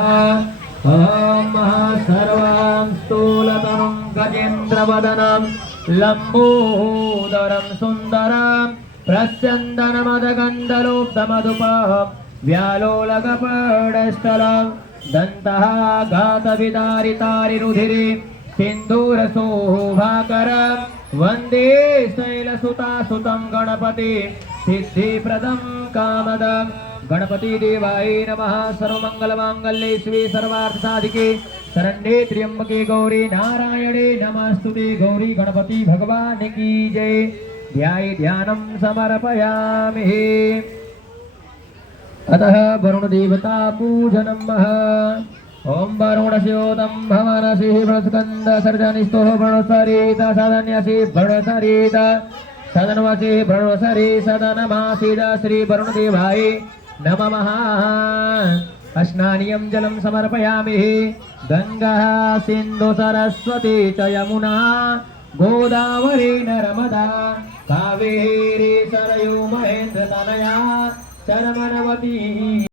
अहं सर्वां स्थूलतनुं गजेन्द्रवदनं लम्बोदरं सुन्दरं प्रस्यन्दनमदगन्धलोब्धमधुपः व्यालोलकपडस्थलं दन्तः घातविदारितारिरुधिरे सिन्दूरशोभाकरं वन्दे शैलसुतासुतं गणपति सिद्धिप्रदं कामदं गणपति देवाय नमः। सर्वमंगलमांगल्ये शिवे सर्वार्थसाधिके शरण्ये त्र्यंबके गौरी नारायणे नमस्तुते। गौरी गणपति भगवान की जय। ध्याये ध्यानं समर्पयामि। अतः वरुण देवता पूजनं। ओम वरुणस्योतं भवनसि वृस्कन्द सर्जनिस्तो वृणसरित सदन्यसि वृणसरित सदनवसि वृणसरि सदनमासीद श्री वरुण देवाय नमः। स्नानीयं जलं समर्पयामि। गंगा सिंधु सरस्वती च यमुना गोदावरी नर्मदा कावेरी सरयू महेन्द्र तनया चरमनवती।